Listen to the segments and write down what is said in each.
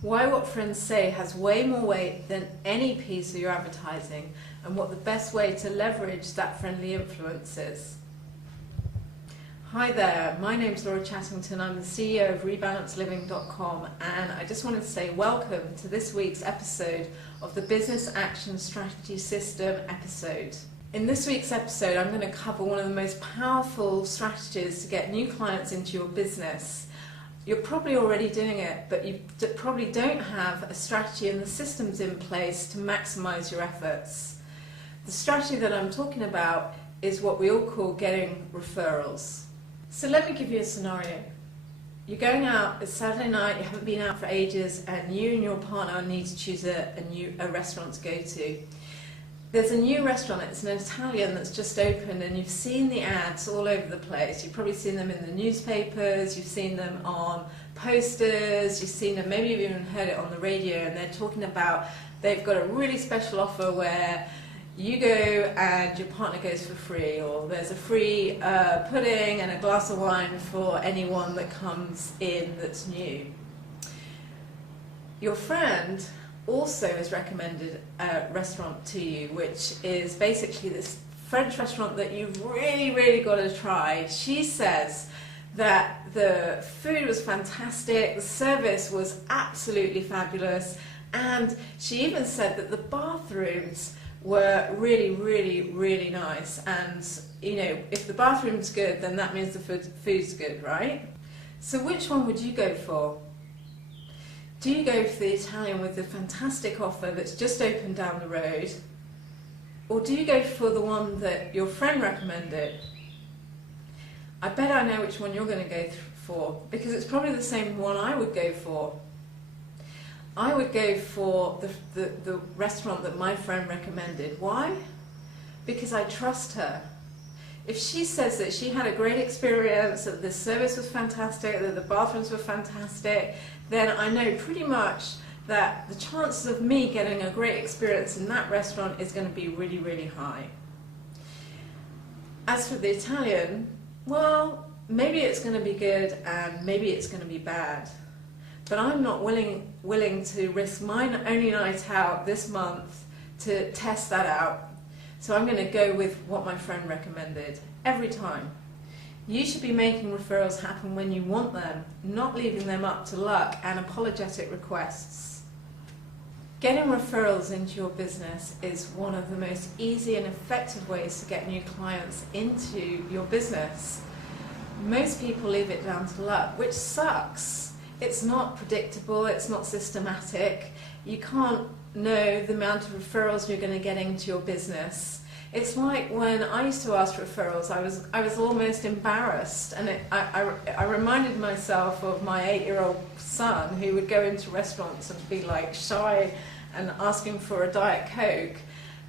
Why what friends say has way more weight than any piece of your advertising, and what the best way to leverage that friendly influence is. Hi there, my name's Laura Chattington. I'm the CEO of RebalancedLiving.com, and I just wanted to say welcome to this week's episode of the Business Action Strategy System episode. In this week's episode, I'm going to cover one of the most powerful strategies to get new clients into your business. You're probably already doing it, but you probably don't have a strategy and the systems in place to maximize your efforts. The strategy that I'm talking about is what we all call getting referrals. So let me give you a scenario. You're going out, it's Saturday night, you haven't been out for ages, and you and your partner need to choose a restaurant to go to. There's a new restaurant, it's an Italian that's just opened, and you've seen the ads all over the place. You've probably seen them in the newspapers, you've seen them on posters, you've seen them, maybe you've even heard it on the radio, and they're talking about they've got a really special offer where you go and your partner goes for free, or there's a free pudding and a glass of wine for anyone that comes in that's new. Your friend also has recommended a restaurant to you, which is basically this French restaurant that you've really got to try. She says that the food was fantastic, the service was absolutely fabulous, and she even said that the bathrooms were really nice. And you know, if the bathroom's good, then that means the food's good, right? So which one would you go for? Do you go for the Italian with the fantastic offer that's just opened down the road? Or do you go for the one that your friend recommended? I bet I know which one you're going to go for, because it's probably the same one I would go for. I would go for the restaurant that my friend recommended. Why? Because I trust her. If she says that she had a great experience, that the service was fantastic, that the bathrooms were fantastic, then I know pretty much that the chances of me getting a great experience in that restaurant is going to be really high. As for the Italian, well, maybe it's going to be good and maybe it's going to be bad. But I'm not willing to risk my only night out this month to test that out. So I'm going to go with what my friend recommended every time. You should be making referrals happen when you want them, not leaving them up to luck and apologetic requests. Getting referrals into your business is one of the most easy and effective ways to get new clients into your business. Most people leave it down to luck, which sucks. It's not predictable, it's not systematic. You can't know the amount of referrals you're going to get into your business. It's like when I used to ask for referrals, I was almost embarrassed, and I reminded myself of my 8-year-old son who would go into restaurants and be like shy and asking for a Diet Coke,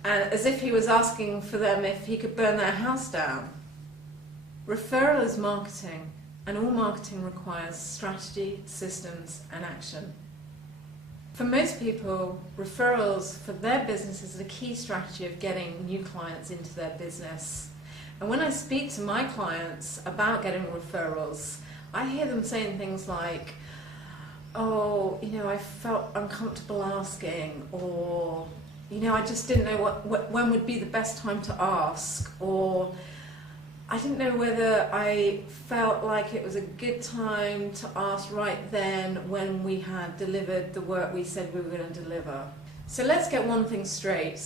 and as if he was asking for them if he could burn their house down. Referral is marketing, and all marketing requires strategy, systems, and action. For most people, referrals for their business is a key strategy of getting new clients into their business. And when I speak to my clients about getting referrals, I hear them saying things like, oh, you know, I felt uncomfortable asking, or, you know, I just didn't know when would be the best time to ask, or I didn't know whether I felt like it was a good time to ask right then when we had delivered the work we said we were going to deliver. So let's get one thing straight.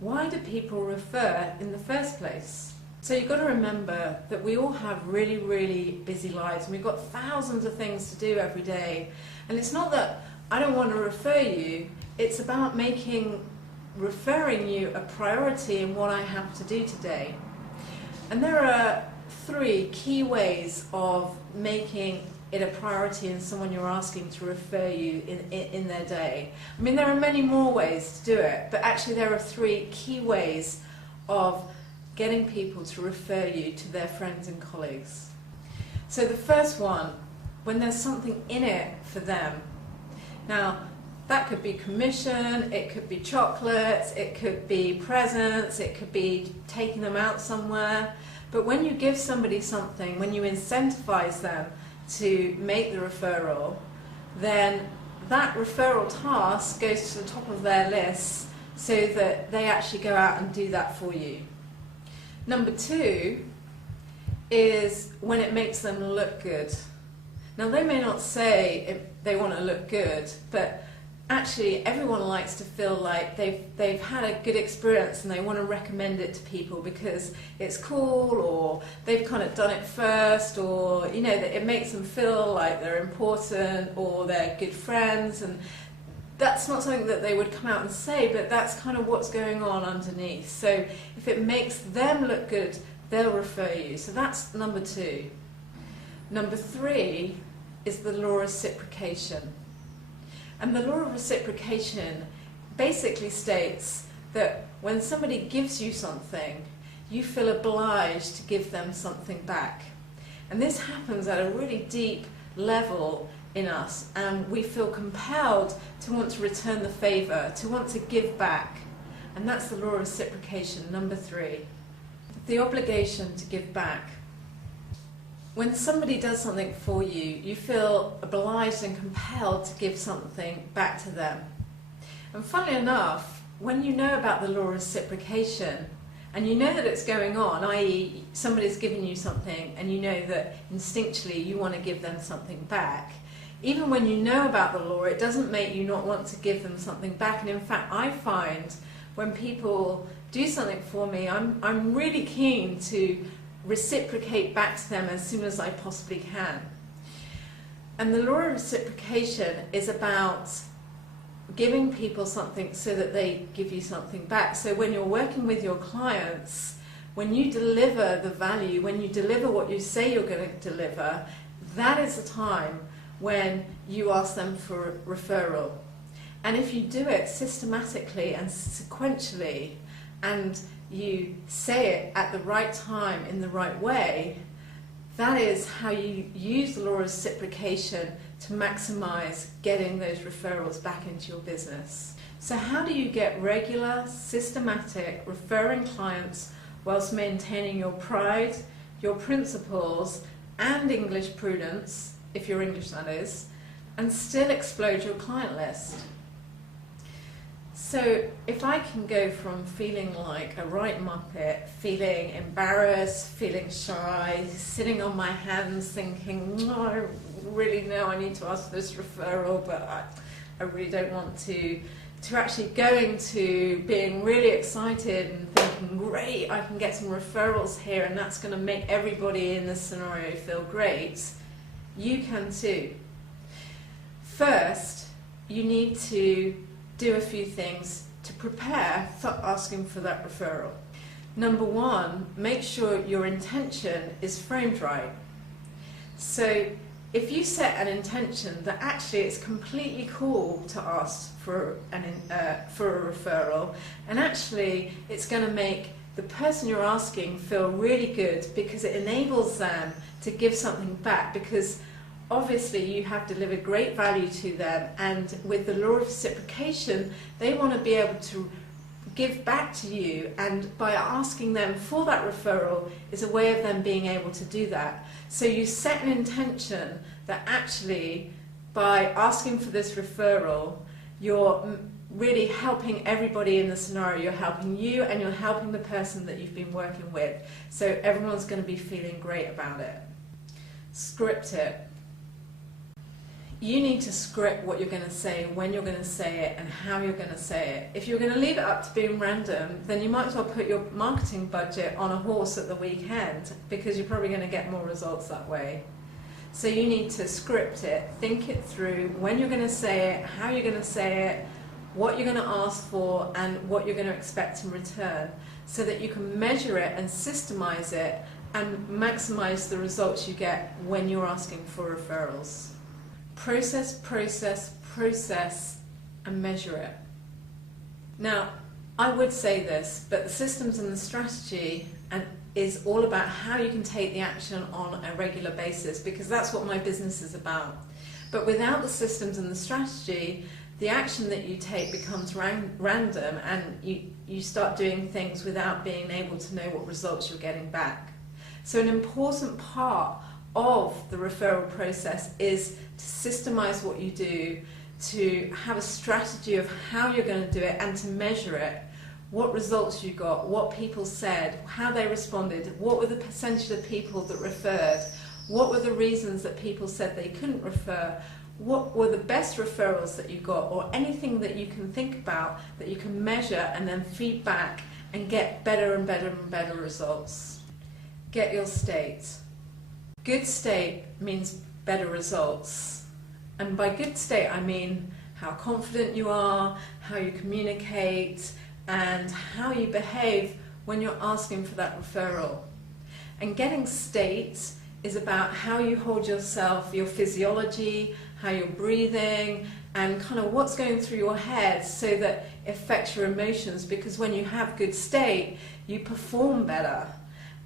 Why do people refer in the first place? So you've got to remember that we all have really busy lives, and we've got thousands of things to do every day. And it's not that I don't want to refer you, it's about making referring you a priority in what I have to do today. And there are 3 key ways of making it a priority in someone you're asking to refer you in their day. I mean, there are many more ways to do it, but actually there are 3 key ways of getting people to refer you to their friends and colleagues. So the first one, when there's something in it for them. Now, that could be commission, it could be chocolates, it could be presents, it could be taking them out somewhere. But when you give somebody something, when you incentivize them to make the referral, then that referral task goes to the top of their list so that they actually go out and do that for you. Number 2 is when it makes them look good. Now, they may not say if they want to look good, but actually everyone likes to feel like they've had a good experience and they want to recommend it to people because it's cool, or they've kind of done it first, or that it makes them feel like they're important or they're good friends. And that's not something that they would come out and say, but that's kind of what's going on underneath. So if it makes them look good, they'll refer you. So that's number 2. Number 3 is the law of reciprocation. And the law of reciprocation basically states that when somebody gives you something, you feel obliged to give them something back. And this happens at a really deep level in us, and we feel compelled to want to return the favour, to want to give back. And that's the law of reciprocation, number 3. The obligation to give back. When somebody does something for you, you feel obliged and compelled to give something back to them. And funnily enough, when you know about the law of reciprocation, and you know that it's going on, i.e. somebody's giving you something and you know that instinctually you want to give them something back, even when you know about the law, it doesn't make you not want to give them something back. And in fact, I find when people do something for me, I'm really keen to reciprocate back to them as soon as I possibly can. And the law of reciprocation is about giving people something so that they give you something back. So when you're working with your clients, when you deliver the value, when you deliver what you say you're going to deliver, that is the time when you ask them for a referral. And if you do it systematically and sequentially, and you say it at the right time in the right way, that is how you use the law of reciprocation to maximize getting those referrals back into your business. So how do you get regular, systematic, referring clients whilst maintaining your pride, your principles, and English prudence, if you're English that is, and still explode your client list? So if I can go from feeling like a right muppet, feeling embarrassed, feeling shy, sitting on my hands thinking, no, I really know I need to ask for this referral, but I really don't want to actually going to being really excited and thinking, great, I can get some referrals here and that's going to make everybody in this scenario feel great, you can too. First, you need to do a few things to prepare for asking for that referral. Number 1, make sure your intention is framed right. So if you set an intention that actually it's completely cool to ask for a referral, and actually it's going to make the person you're asking feel really good because it enables them to give something back, because obviously you have delivered great value to them, and with the law of reciprocation they want to be able to give back to you, and by asking them for that referral is a way of them being able to do that. So you set an intention that actually by asking for this referral you're really helping everybody in the scenario. You're helping you and you're helping the person that you've been working with, so everyone's going to be feeling great about it. Script it. You need to script what you're going to say, when you're going to say it, and how you're going to say it. If you're going to leave it up to being random, then you might as well put your marketing budget on a horse at the weekend, because you're probably going to get more results that way. So you need to script it, think it through, when you're going to say it, how you're going to say it, what you're going to ask for, and what you're going to expect in return, so that you can measure it and systemize it and maximize the results you get when you're asking for referrals. Process, process, process, and measure it. Now, I would say this, but the systems and the strategy is all about how you can take the action on a regular basis, because that's what my business is about. But without the systems and the strategy, the action that you take becomes random, and you start doing things without being able to know what results you're getting back. So an important part of the referral process is to systemize what you do, to have a strategy of how you're going to do it and to measure it. What results you got, what people said, how they responded, what were the percentage of people that referred, what were the reasons that people said they couldn't refer, what were the best referrals that you got, or anything that you can think about that you can measure and then feed back and get better and better and better results. Get your state. Good state means better results. And by good state I mean how confident you are, how you communicate, and how you behave when you're asking for that referral. And getting state is about how you hold yourself, your physiology, how you're breathing, and kind of what's going through your head so that it affects your emotions, because when you have good state, you perform better.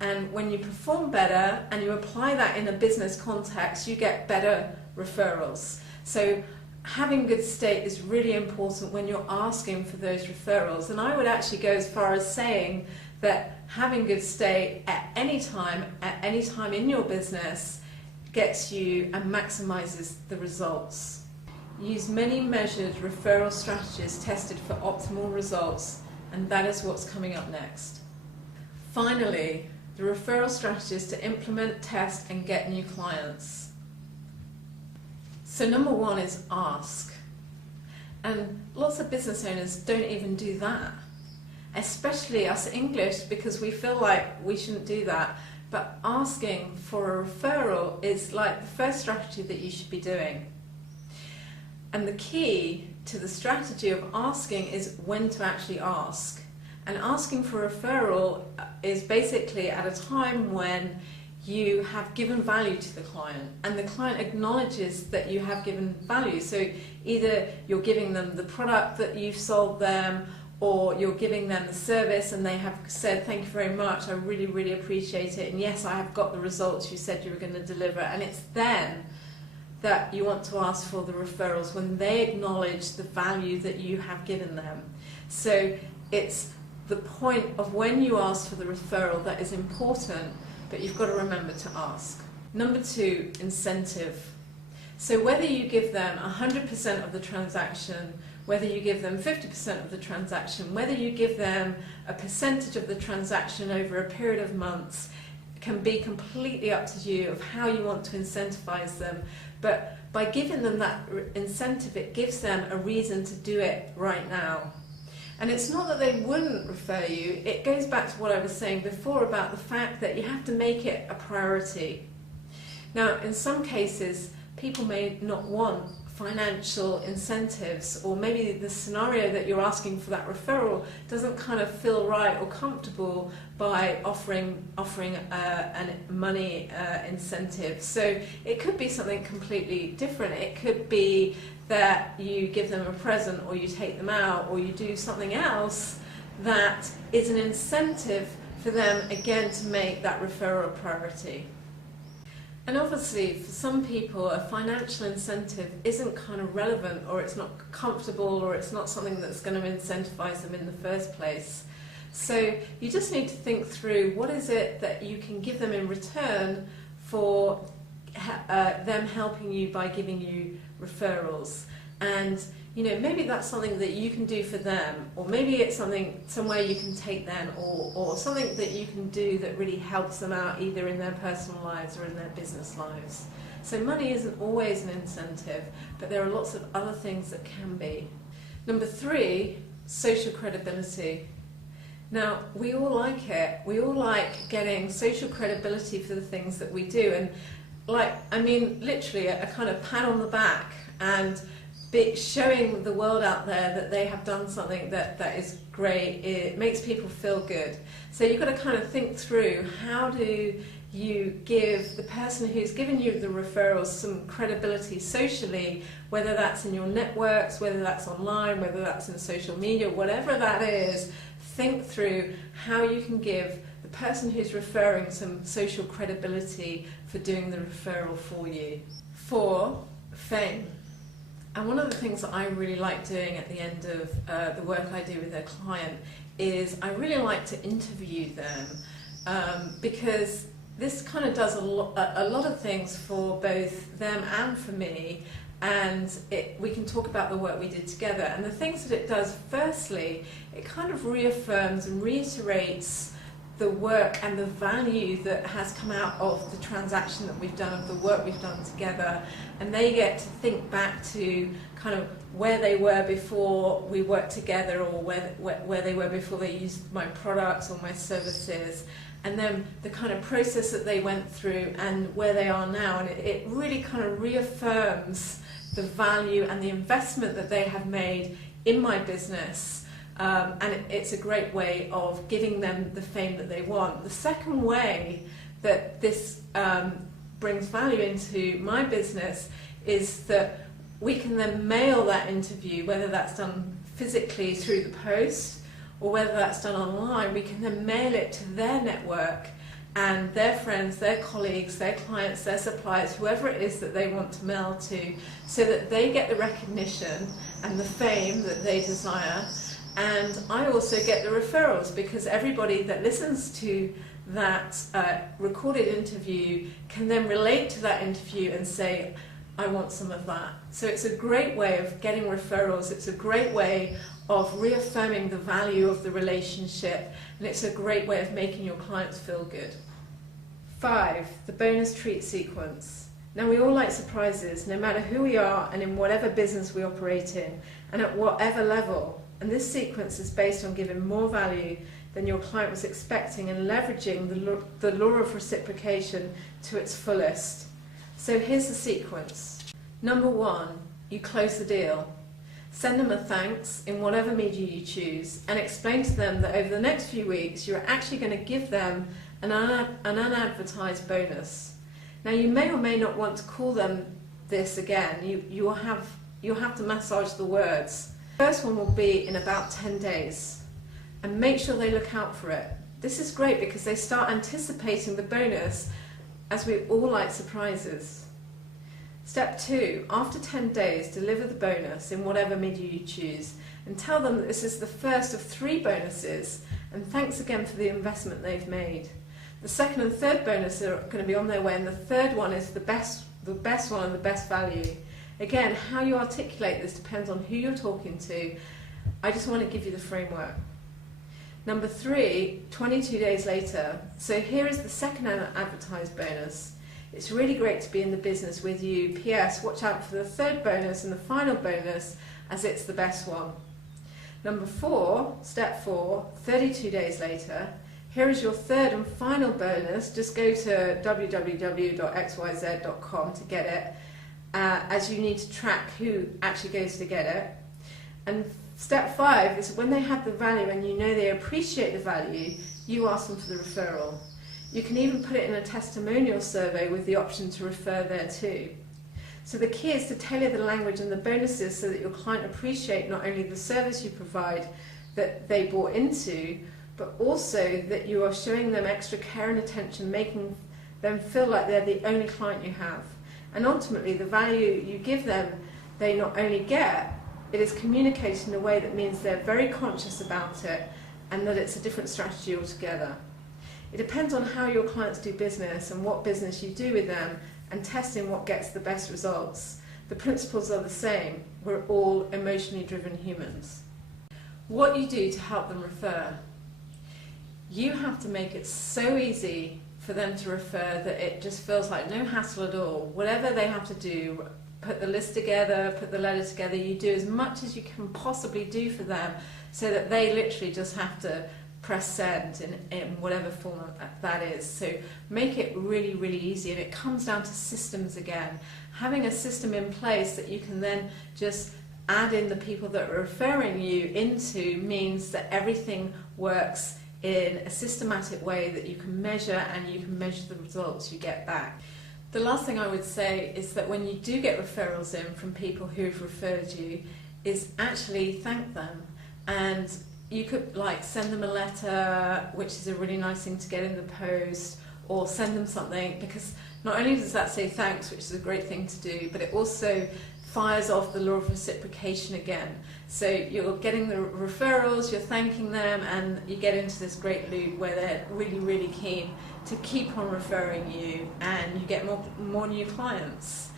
And when you perform better and you apply that in a business context, you get better referrals. So having good state is really important when you're asking for those referrals. And I would actually go as far as saying that having good state at any time in your business gets you and maximizes the results. Use many measured referral strategies tested for optimal results, and that is what's coming up next. Finally, the referral strategies to implement, test, and get new clients. So number one is ask. And lots of business owners don't even do that. Especially us English, because we feel like we shouldn't do that. But asking for a referral is like the first strategy that you should be doing. And the key to the strategy of asking is when to actually ask. And asking for a referral is basically at a time when you have given value to the client and the client acknowledges that you have given value. So either you're giving them the product that you've sold them, or you're giving them the service and they have said, thank you very much, I really, really appreciate it, and yes, I have got the results you said you were going to deliver. And it's then that you want to ask for the referrals, when they acknowledge the value that you have given them. So it's the point of when you ask for the referral that is important, but you've got to remember to ask. Number two, incentive. So whether you give them 100% of the transaction, whether you give them 50% of the transaction, whether you give them a percentage of the transaction over a period of months, can be completely up to you of how you want to incentivize them. But by giving them that incentive, it gives them a reason to do it right now. And it's not that they wouldn't refer you, it goes back to what I was saying before about the fact that you have to make it a priority. Now, in some cases, people may not want financial incentives, or maybe the scenario that you're asking for that referral doesn't kind of feel right or comfortable by offering a money incentive. So it could be something completely different. It could be that you give them a present, or you take them out, or you do something else that is an incentive for them again to make that referral a priority. And obviously for some people a financial incentive isn't kind of relevant, or it's not comfortable, or it's not something that's going to incentivize them in the first place. So you just need to think through what is it that you can give them in return for them helping you by giving you referrals. And you know, maybe that's something that you can do for them, or maybe it's somewhere you can take them, or something that you can do that really helps them out either in their personal lives or in their business lives. So money isn't always an incentive, but there are lots of other things that can be. Number three, social credibility. Now, we all like it. We all like getting social credibility for the things that we do. And literally a kind of pat on the back and showing the world out there that they have done something that is great. It makes people feel good. So you've got to kind of think through, how do you give the person who's given you the referrals some credibility socially, whether that's in your networks, whether that's online, whether that's in social media, whatever that is. Think through how you can give the person who's referring some social credibility for doing the referral for you. 4, fame. And one of the things that I really like doing at the end of the work I do with a client is I really like to interview them, because this kind of does a lot of things for both them and for me, and we can talk about the work we did together. And the things that it does, firstly, it kind of reaffirms and reiterates the work and the value that has come out of the transaction that we've done, of the work we've done together, and they get to think back to kind of where they were before we worked together, or where they were before they used my products or my services, and then the kind of process that they went through and where they are now. And it really kind of reaffirms the value and the investment that they have made in my business, and it's a great way of giving them the fame that they want. The second way that this brings value into my business is that we can then mail that interview, whether that's done physically through the post or whether that's done online. We can then mail it to their network and their friends, their colleagues, their clients, their suppliers, whoever it is that they want to mail to, so that they get the recognition and the fame that they desire. And I also get the referrals, because everybody that listens to that recorded interview can then relate to that interview and say, I want some of that. So it's a great way of getting referrals, it's a great way of reaffirming the value of the relationship, and it's a great way of making your clients feel good. 5, the bonus treat sequence. Now, we all like surprises, no matter who we are and in whatever business we operate in, and at whatever level. And this sequence is based on giving more value than your client was expecting and leveraging the law of reciprocation to its fullest. So here's the sequence. Number 1, you close the deal. Send them a thanks in whatever media you choose, and explain to them that over the next few weeks you're actually going to give them an unadvertised bonus. Now, you may or may not want to call them this again. You'll have to massage the words. The first one will be in about 10 days, and make sure they look out for it. This is great because they start anticipating the bonus, as we all like surprises. Step 2, after 10 days, deliver the bonus in whatever media you choose, and tell them that this is the first of 3 bonuses, and thanks again for the investment they've made. The second and third bonus are going to be on their way, and the third one is the best one and the best value. Again, how you articulate this depends on who you're talking to. I just want to give you the framework. Number 3, 22 days later. So here is the second advertised bonus. It's really great to be in the business with you. P.S. Watch out for the third bonus and the final bonus, as it's the best one. Number 4, step 4, 32 days later. Here is your third and final bonus. Just go to www.xyz.com to get it, as you need to track who actually goes to get it. And step 5 is when they have the value and you know they appreciate the value, you ask them for the referral. You can even put it in a testimonial survey with the option to refer there too. So the key is to tailor the language and the bonuses so that your client appreciate not only the service you provide that they bought into, but also that you are showing them extra care and attention, making them feel like they're the only client you have. And ultimately, the value you give them, they not only get, it is communicated in a way that means they're very conscious about it and that it's a different strategy altogether. It depends on how your clients do business and what business you do with them, and testing what gets the best results. The principles are the same. We're all emotionally driven humans. What you do to help them refer. You have to make it so easy for them to refer that it just feels like no hassle at all. Whatever they have to do, put the list together, put the letter together, you do as much as you can possibly do for them so that they literally just have to press send in whatever form that is. So make it really, really easy, and it comes down to systems again. Having a system in place that you can then just add in the people that are referring you into means that everything works in a systematic way that you can measure, and you can measure the results you get back. The last thing I would say is that when you do get referrals in from people who've referred you, is actually thank them. And you could send them a letter, which is a really nice thing to get in the post, or send them something, because not only does that say thanks, which is a great thing to do, but it also fires off the law of reciprocation again. So you're getting the referrals, you're thanking them, and you get into this great loop where they're really, really keen to keep on referring you, and you get more new clients.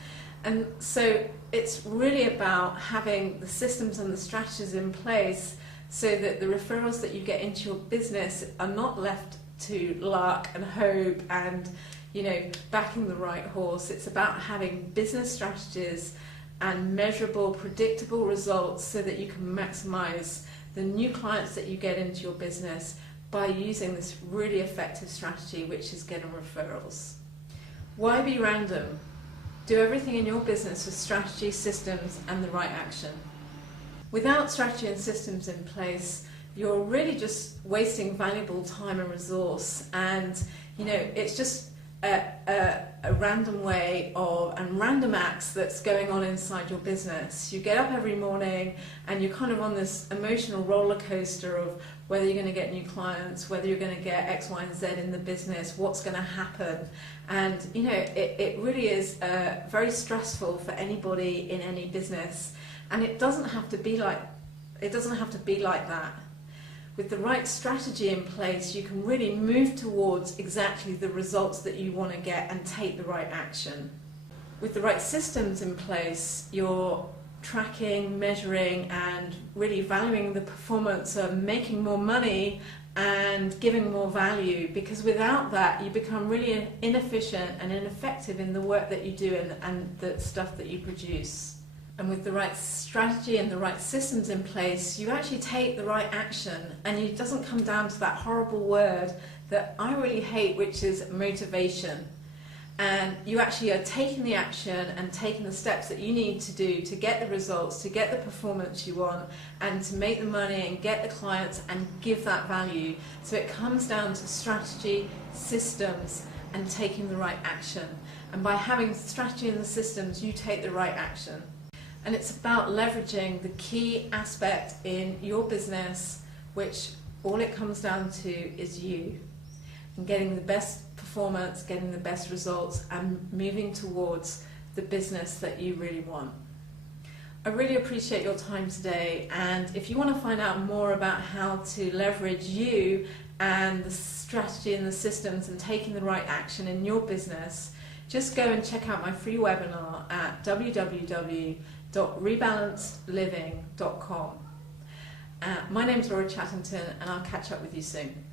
And so it's really about having the systems and the strategies in place so that the referrals that you get into your business are not left to luck and hope and, backing the right horse. It's about having business strategies and measurable, predictable results so that you can maximize the new clients that you get into your business by using this really effective strategy, which is getting referrals. Why be random? Do everything in your business with strategy, systems, and the right action. Without strategy and systems in place, you're really just wasting valuable time and resource, and it's just a random way of and random acts that's going on inside your business. You get up every morning and you're kind of on this emotional roller coaster of whether you're going to get new clients, whether you're going to get X, Y, and Z in the business, what's going to happen. And it really is very stressful for anybody in any business, and it doesn't have to be like that. With the right strategy in place, you can really move towards exactly the results that you want to get and take the right action. With the right systems in place, you're tracking, measuring, and really valuing the performance of making more money and giving more value, because without that you become really inefficient and ineffective in the work that you do and the stuff that you produce. And with the right strategy and the right systems in place, you actually take the right action, and it doesn't come down to that horrible word that I really hate, which is motivation. And you actually are taking the action and taking the steps that you need to do to get the results, to get the performance you want, and to make the money and get the clients and give that value. So it comes down to strategy, systems, and taking the right action. And by having the strategy and the systems, you take the right action. And it's about leveraging the key aspect in your business, which all it comes down to is you, and getting the best performance, getting the best results, and moving towards the business that you really want. I really appreciate your time today, and if you want to find out more about how to leverage you and the strategy and the systems and taking the right action in your business, just go and check out my free webinar at www.RebalancedLiving.com. My name's Laura Chattington, and I'll catch up with you soon.